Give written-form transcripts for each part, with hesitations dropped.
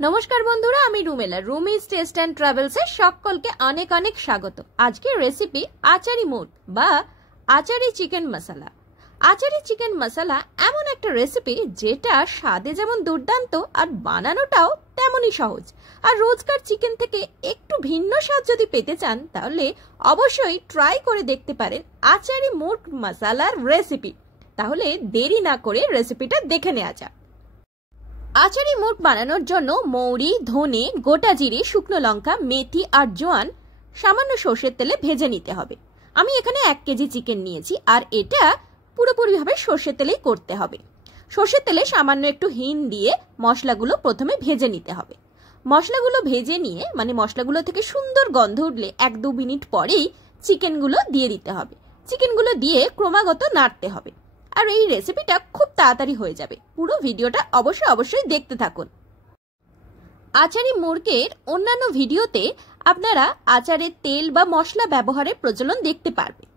নমস্কার বন্ধুরা, আমি Rumela. Rumi's test and travels এর সকলকে অনেক অনেক স্বাগত। আজকের রেসিপি আচারি মুড বা আচারি চিকেন মশলা। আচারি চিকেন মশলা এমন একটা রেসিপি যেটা স্বাদে যেমন দুর্দান্ত আর বানানোটাও তেমনই সহজ। আর রোজকার চিকেন থেকে একটু ভিন্ন স্বাদ যদি পেতে চান তাহলে অবশ্যই ট্রাই করে দেখতে পারেন আচারি মুড মশলার রেসিপি। তাহলে দেরি না করে রেসিপিটা দেখে নেওয়া যাক। আচারি মুড বানানোর জন্য মৌরি, ধনে, গোটা জিরে, শুকনো লঙ্কা, মেথি আর জোয়ান সামান্য সর্ষের তেলে ভেজে নিতে হবে। আমি এখানে 1 কেজি চিকেন নিয়েছি আর এটা পুরোপুরিভাবে সর্ষের তেলেই করতে হবে। সর্ষের তেলে সামান্য একটু হিং দিয়ে মশলাগুলো প্রথমে ভেজে নিতে হবে। মশলাগুলো ভেজে নিয়ে মশলাগুলো থেকে সুন্দর গন্ধ উঠলে 1-2 মিনিট পরেই চিকেনগুলো দিয়ে দিতে হবে। চিকেনগুলো দিয়ে ক্রমাগত নাড়তে হবে। আর এই রেসিপিটা খুব তাড়াতাড়ি হয়ে যাবে। পুরো ভিডিওটা অবশ্যই দেখতে থাকুন। আচারি মুরগের অন্যান্য ভিডিওতে আপনারা আচারের তেল বা মশলা ব্যবহারের প্রচলন দেখতে পারবেন,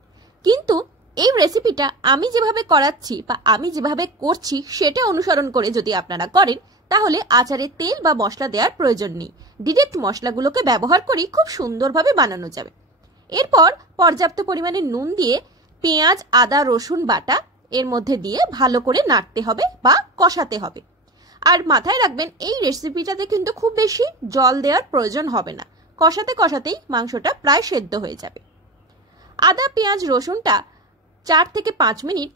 কিন্তু এই রেসিপিটা আমি যেভাবে করাচ্ছি বা আমি যেভাবে করছি সেটা অনুসরণ করে যদি আপনারা করেন তাহলে আচারের তেল বা মশলা দেওয়ার প্রয়োজন নেই। ডিরেক্ট মশলাগুলোকে ব্যবহার করে খুব সুন্দরভাবে বানানো যাবে। এরপর পর্যাপ্ত পরিমাণে নুন দিয়ে পেঁয়াজ, আদা, রসুন বাটা এর মধ্যে দিয়ে ভালো করে নাড়তে হবে বা কষাতে হবে। আর মাথায় রাখবেন এই রেসিপিটাতে কিন্তু খুব বেশি জল দেওয়ার প্রয়োজন হবে না। কষাতে কষাতেই মাংসটা প্রায় সেদ্ধ হয়ে যাবে। আদা, পেঁয়াজ, রসুনটা 4 থেকে 5 মিনিট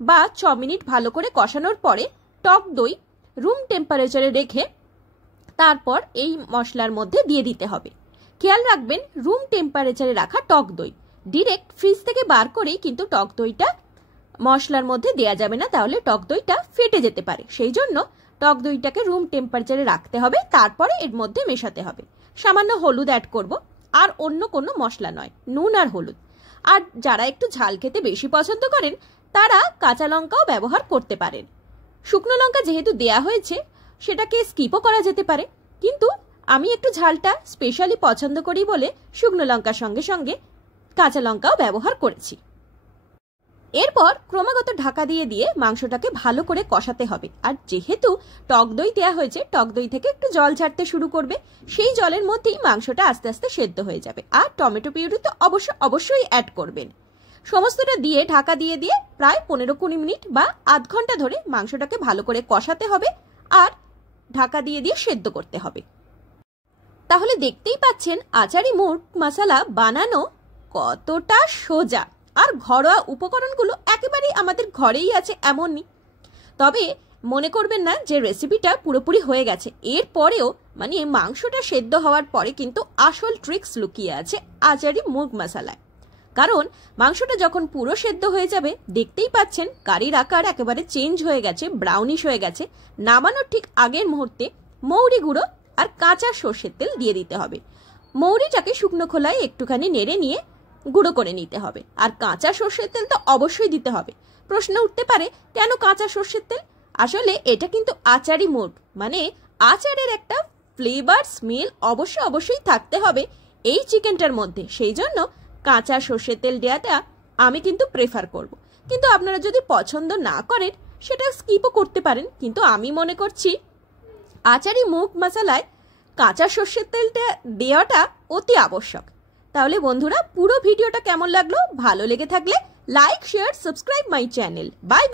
বা 6 মিনিট ভালো করে কষানোর পরে টক দই রুম টেম্পারেচারে রেখে তারপর এই মশলার মধ্যে দিয়ে দিতে হবে। খেয়াল রাখবেন রুম টেম্পারেচারে রাখা টক দই। ডিরেক্ট ফ্রিজ থেকে বার করেই কিন্তু টক দইটা মশলার মধ্যে দেয়া যাবে না, তাহলে টক দইটা ফেটে যেতে পারে। সেই জন্য টক দইটাকে রুম টেম্পারেচারে রাখতে হবে, তারপরে এর মধ্যে মেশাতে হবে। সামান্য হলুদ অ্যাড করব, আর অন্য কোনো মশলা নয়, নুন আর হলুদ। আর যারা একটু ঝাল খেতে বেশি পছন্দ করেন তারা কাঁচা লঙ্কাও ব্যবহার করতে পারেন। শুকনো লঙ্কা যেহেতু দেয়া হয়েছে সেটাকে স্কিপও করা যেতে পারে, কিন্তু আমি একটু ঝালটা স্পেশালি পছন্দ করি বলে শুকনো লঙ্কার সঙ্গে সঙ্গে কাঁচা লঙ্কাও ব্যবহার করেছি। এরপর ক্রমাগত ঢাকা দিয়ে দিয়ে মাংসটাকে ভালো করে কষাতে হবে। আর যেহেতু টক দই দেওয়া হয়েছে টক দই থেকে একটু জল ছাড়তে শুরু করবে, সেই জলের মধ্যেই মাংসটা আস্তে আস্তে সেদ্ধ হয়ে যাবে। আর টমেটো পিউরি তো অবশ্যই অ্যাড করবেন। সমস্তটা দিয়ে ঢাকা দিয়ে দিয়ে প্রায় 15-20 মিনিট বা আধ ঘন্টা ধরে মাংসটাকে ভালো করে কষাতে হবে আর ঢাকা দিয়ে দিয়ে সেদ্ধ করতে হবে। তাহলে দেখতেই পাচ্ছেন আচারি মুড মশলা বানানো কতটা সোজা। আর ঘরোয়া উপকরণগুলো একেবারেই আমাদের ঘরেই আছে এমনই। তবে মনে করবেন না যে রেসিপিটা পুরোপুরি হয়ে গেছে। এরপরেও মাংসটা সেদ্ধ হওয়ার পরে কিন্তু আসল ট্রিক্স লুকিয়ে আছে আচারি মুগ মশলায়। কারণ মাংসটা যখন পুরো সেদ্ধ হয়ে যাবে দেখতেই পাচ্ছেন কারির আকার একেবারে চেঞ্জ হয়ে গেছে, ব্রাউনিশ হয়ে গেছে। নামানোর ঠিক আগের মুহূর্তে মৌরি গুঁড়ো আর কাঁচা সর্ষের তেল দিয়ে দিতে হবে। মৌরিটাকে শুকনো খোলায় একটুখানি নেড়ে নিয়ে গুঁড়ো করে নিতে হবে। আর কাঁচা সর্ষের তেল তো অবশ্যই দিতে হবে। প্রশ্ন উঠতে পারে কেন কাঁচা সর্ষের তেল? আসলে এটা কিন্তু আচারি মুড, আচারের একটা ফ্লেভার স্মেল অবশ্যই থাকতে হবে এই চিকেনটার মধ্যে। সেই জন্য কাঁচা সর্ষের তেল দেওয়াটা আমি কিন্তু প্রেফার করব। কিন্তু আপনারা যদি পছন্দ না করেন সেটা স্কিপও করতে পারেন, কিন্তু আমি মনে করছি আচারি মুগ মশলায় কাঁচা সর্ষের তেলটা দেওয়াটা অতি আবশ্যক। তাহলে বন্ধুরা পুরো ভিডিওটা কেমন লাগলো? ভালো লেগে থাকলে like, share, subscribe my channel. By.